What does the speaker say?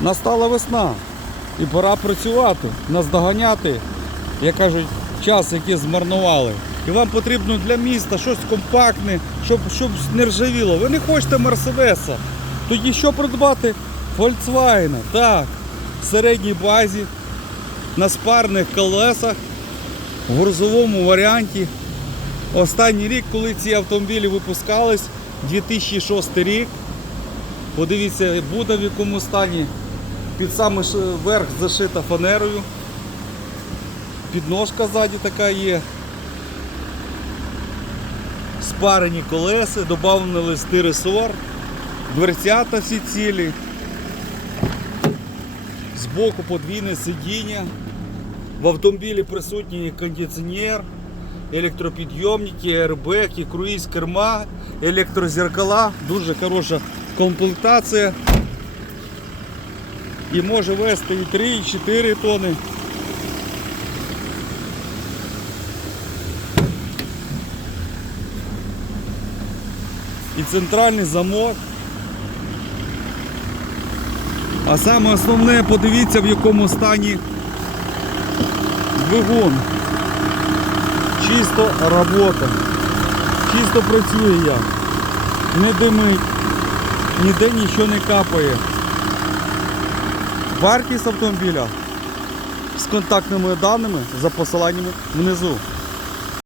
Настала весна і пора працювати, наздоганяти, як кажуть, час, який змарнували. І вам потрібно для міста щось компактне, щоб, щоб не ржавіло. Ви не хочете Мерседеса. Тоді що придбати? Volkswagen. Так, в середній базі, на спарних колесах, в грузовому варіанті. Останній рік, коли ці автомобілі випускались, 2006 рік. Подивіться, буде в якому стані. Під самий верх зашита фанерою. Підножка ззаді така є. Спарені колеса, листи ресор, дверцята всі цілі. Збоку подвійне сидіння. В автомобілі присутній кондиціонер, електропідйомники, аербеки, круїз керма, електрозеркала, дуже хороша комплектація. І може вести і 3, і 4 тони. І центральний замок. А саме основне, подивіться в якому стані двигун. Чисто робота. Чисто працює як. Не димить, ніде нічого не капає. Вартість автомобіля з контактними даними за посиланнями внизу.